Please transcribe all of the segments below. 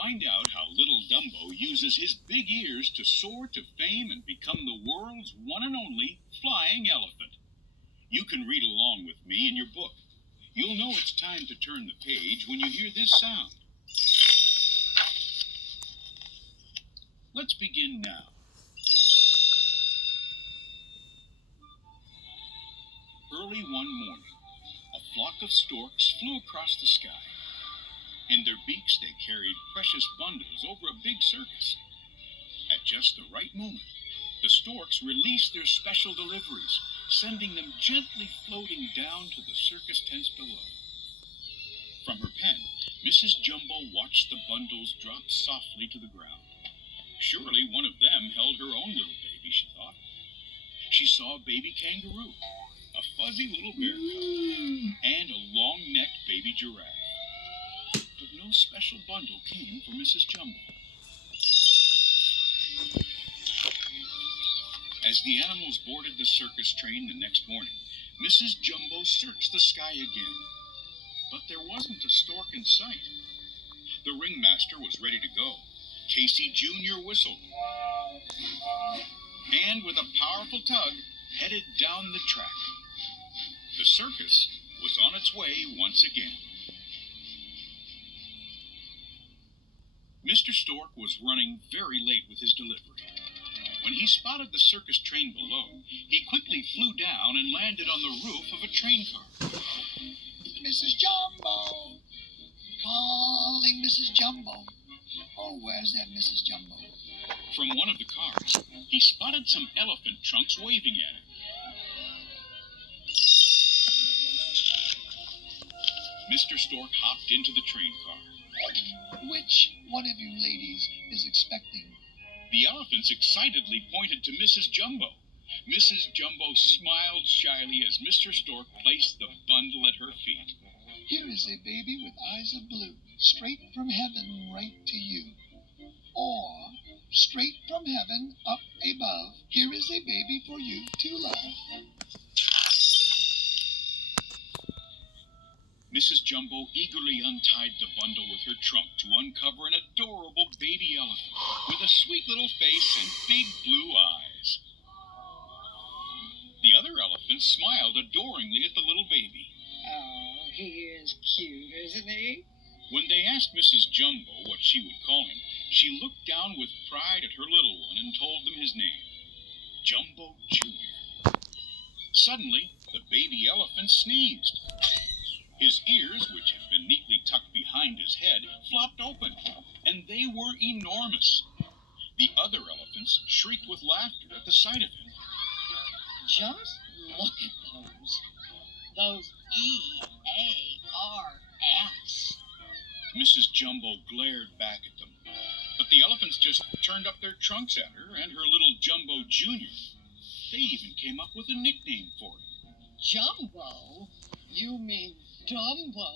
Find out how little Dumbo uses his big ears to soar to fame and become the world's one and only flying elephant. You can read along with me in your book. You'll know it's time to turn the page when you hear this sound. Let's begin now. Early one morning, a flock of storks flew across the sky. In their beaks, they carried precious bundles over a big circus. At just the right moment, the storks released their special deliveries, sending them gently floating down to the circus tents below. From her pen, Mrs. Jumbo watched the bundles drop softly to the ground. Surely one of them held her own little baby, she thought. She saw a baby kangaroo, a fuzzy little bear cub, and a long-necked baby giraffe. But no special bundle came for Mrs. Jumbo. As the animals boarded the circus train the next morning, Mrs. Jumbo searched the sky again. But there wasn't a stork in sight. The ringmaster was ready to go. Casey Jr. whistled. And with a powerful tug, headed down the track. The circus was on its way once again. Mr. Stork was running very late with his delivery. When he spotted the circus train below, he quickly flew down and landed on the roof of a train car. Mrs. Jumbo! Calling Mrs. Jumbo. Oh, where's that Mrs. Jumbo? From one of the cars, he spotted some elephant trunks waving at him. Mr. Stork hopped into the train car. Which one of you ladies is expecting? The elephants excitedly pointed to Mrs. Jumbo. Mrs. Jumbo smiled shyly as Mr. Stork placed the bundle at her feet. Here is a baby with eyes of blue, straight from heaven right to you. Or, straight from heaven up above, here is a baby for you to love. Mrs. Jumbo eagerly untied the bundle with her trunk to uncover an adorable baby elephant with a sweet little face and big blue eyes. The other elephants smiled adoringly at the little baby. Oh, he is cute, isn't he? When they asked Mrs. Jumbo what she would call him, she looked down with pride at her little one and told them his name, Jumbo Jr. Suddenly, the baby elephant sneezed. His ears, which had been neatly tucked behind his head, flopped open, and they were enormous. The other elephants shrieked with laughter at the sight of him. Just look at those. Those E-A-R-S. Mrs. Jumbo glared back at them, but the elephants just turned up their trunks at her and her little Jumbo Jr. They even came up with a nickname for him. Jumbo? You mean Dumbo?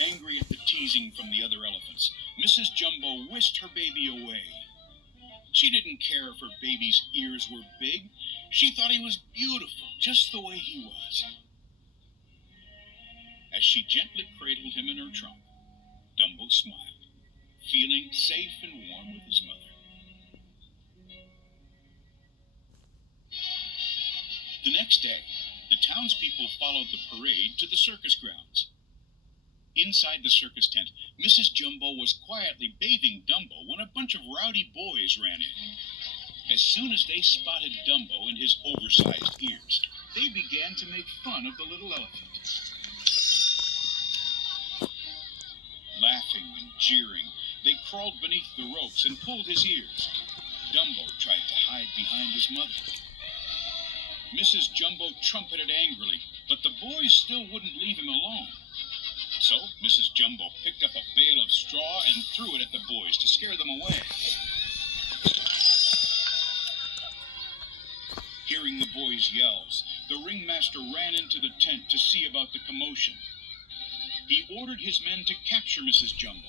Angry at the teasing from the other elephants, Mrs. Jumbo whisked her baby away. She didn't care if her baby's ears were big. She thought he was beautiful, just the way he was. As she gently cradled him in her trunk, Dumbo smiled, feeling safe and warm with his mother. The next day, the townspeople followed the parade to the circus grounds. Inside the circus tent, Mrs. Jumbo was quietly bathing Dumbo when a bunch of rowdy boys ran in. As soon as they spotted Dumbo and his oversized ears, they began to make fun of the little elephant. Laughing and jeering, they crawled beneath the ropes and pulled his ears. Dumbo tried to hide behind his mother. Mrs. Jumbo trumpeted angrily, but the boys still wouldn't leave him alone. So Mrs. Jumbo picked up a bale of straw and threw it at the boys to scare them away. Hearing the boys' yells, the ringmaster ran into the tent to see about the commotion. He ordered his men to capture Mrs. Jumbo,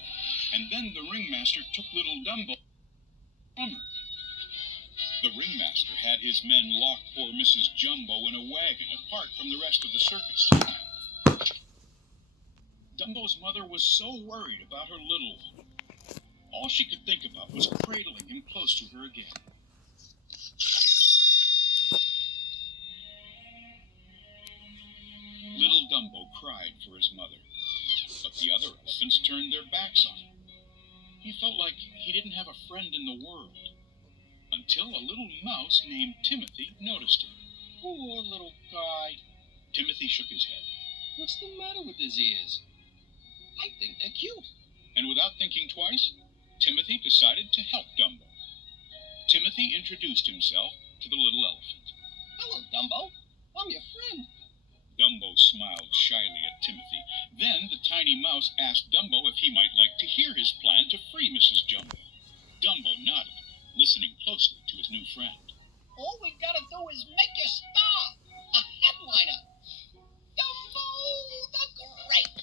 and then the ringmaster took little Dumbo from her. The ringmaster had his men lock poor Mrs. Jumbo in a wagon apart from the rest of the circus. Dumbo's mother was so worried about her little one. All she could think about was cradling him close to her again. Little Dumbo cried for his mother, but the other elephants turned their backs on him. He felt like he didn't have a friend in the world, until a little mouse named Timothy noticed him. Poor little guy. Timothy shook his head. What's the matter with his ears? I think they're cute. And without thinking twice, Timothy decided to help Dumbo. Timothy introduced himself to the little elephant. Hello, Dumbo. I'm your friend. Dumbo smiled shyly at Timothy. Then the tiny mouse asked Dumbo if he might like to hear his plan to free Mrs. Jumbo. Dumbo nodded, listening closely to his new friend. All we gotta do is make you star. A headliner. Dumbo the Great.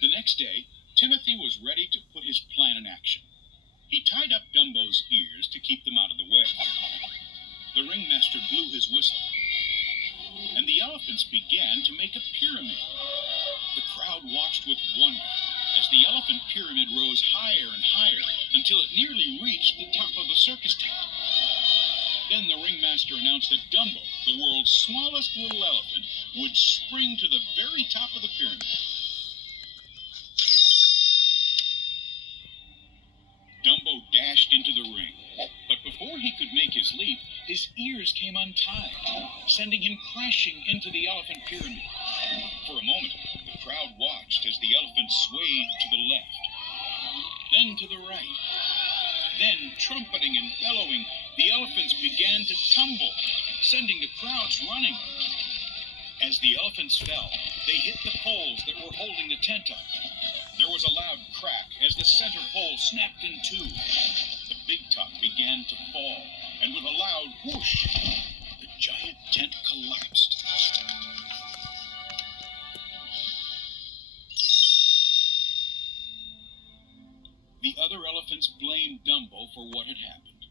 The next day, Timothy was ready to put his plan in action. He tied up Dumbo's ears to keep them out of the way. The ringmaster blew his whistle, and the elephants began to make a pyramid. The crowd watched with wonder as the elephant pyramid rose higher and higher until it nearly reached the top of the circus tent. Then the ringmaster announced that Dumbo, the world's smallest little elephant, would spring to the very top of the pyramid. Dumbo dashed into the ring, but before he could make his leap, his ears came untied, sending him crashing into the elephant pyramid. For a moment, the crowd watched as the elephant swayed to the left, then to the right. Then, trumpeting and bellowing, the elephants began to tumble, sending the crowds running. As the elephants fell, they hit the poles that were holding the tent up. There was a loud crack as the center pole snapped in two. The big top began to fall, and with a loud whoosh, the giant tent collapsed. The other elephants blamed Dumbo for what had happened,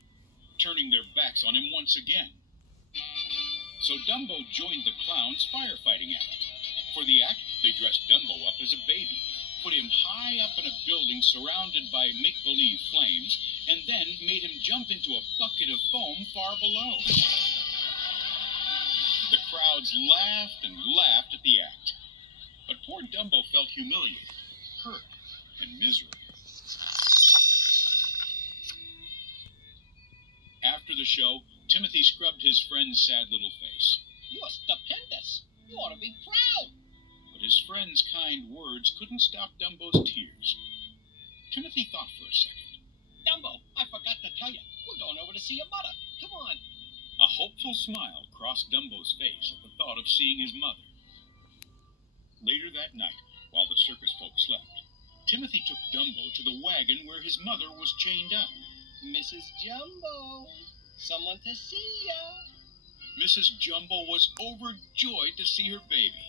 turning their backs on him once again. So Dumbo joined the clowns' firefighting act. For the act, they dressed Dumbo up as a baby, put him high up in a building surrounded by make-believe flames, and then made him jump into a bucket of foam far below. The crowds laughed and laughed at the act, but poor Dumbo felt humiliated, hurt, and miserable. After the show, Timothy scrubbed his friend's sad little face. You're stupendous. You ought to be proud. But his friend's kind words couldn't stop Dumbo's tears. Timothy thought for a second. Dumbo, I forgot to tell you. We're going over to see your mother. Come on. A hopeful smile crossed Dumbo's face at the thought of seeing his mother. Later that night, while the circus folk slept, Timothy took Dumbo to the wagon where his mother was chained up. Mrs. Jumbo, someone to see ya. Mrs. Jumbo was overjoyed to see her baby.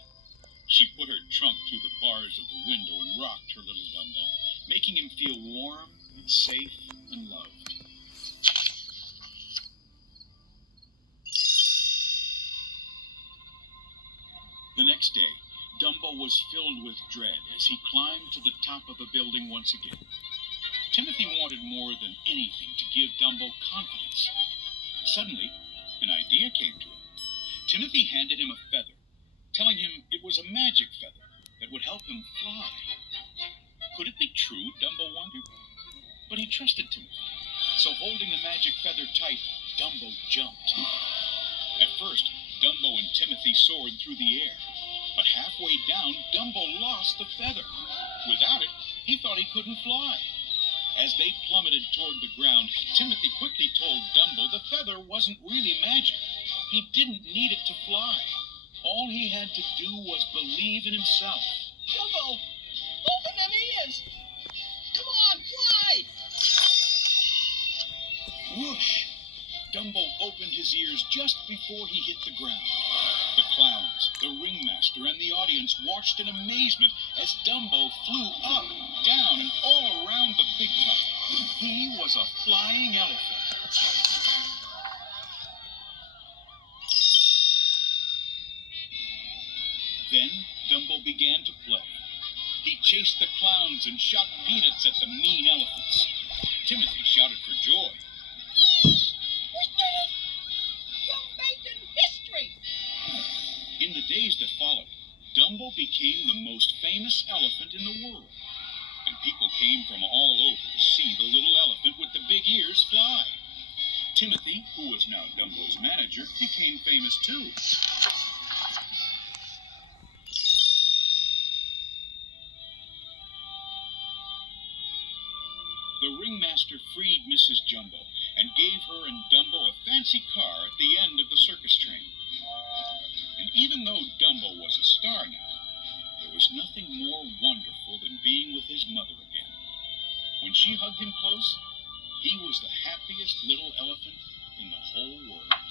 She put her trunk through the bars of the window and rocked her little Dumbo, making him feel warm and safe and loved. The next day, Dumbo was filled with dread as he climbed to the top of the building once again. Timothy wanted more than anything to give Dumbo confidence. Suddenly, an idea came to him. Timothy handed him a feather, telling him it was a magic feather that would help him fly. Could it be true, Dumbo wondered? But he trusted Timothy, so holding the magic feather tight, Dumbo jumped. At first, Dumbo and Timothy soared through the air, but halfway down, Dumbo lost the feather. Without it, he thought he couldn't fly. As they plummeted toward the ground, Timothy quickly told Dumbo the feather wasn't really magic. He didn't need it to fly. All he had to do was believe in himself. Dumbo, open them ears. Come on, fly. Whoosh! Dumbo opened his ears just before he hit the ground. The clowns, the ringmaster, and the audience watched in amazement as Dumbo flew up, down, and all around the big top. He was a flying elephant. Dumbo began to play. He chased the clowns and shot peanuts at the mean elephants. Timothy shouted for joy. We did it! You're making history! In the days that followed, Dumbo became the most famous elephant in the world. And people came from all over to see the little elephant with the big ears fly. Timothy, who was now Dumbo's manager, became famous too. The ringmaster freed Mrs. Jumbo and gave her and Dumbo a fancy car at the end of the circus train. And even though Dumbo was a star now, there was nothing more wonderful than being with his mother again. When she hugged him close, he was the happiest little elephant in the whole world.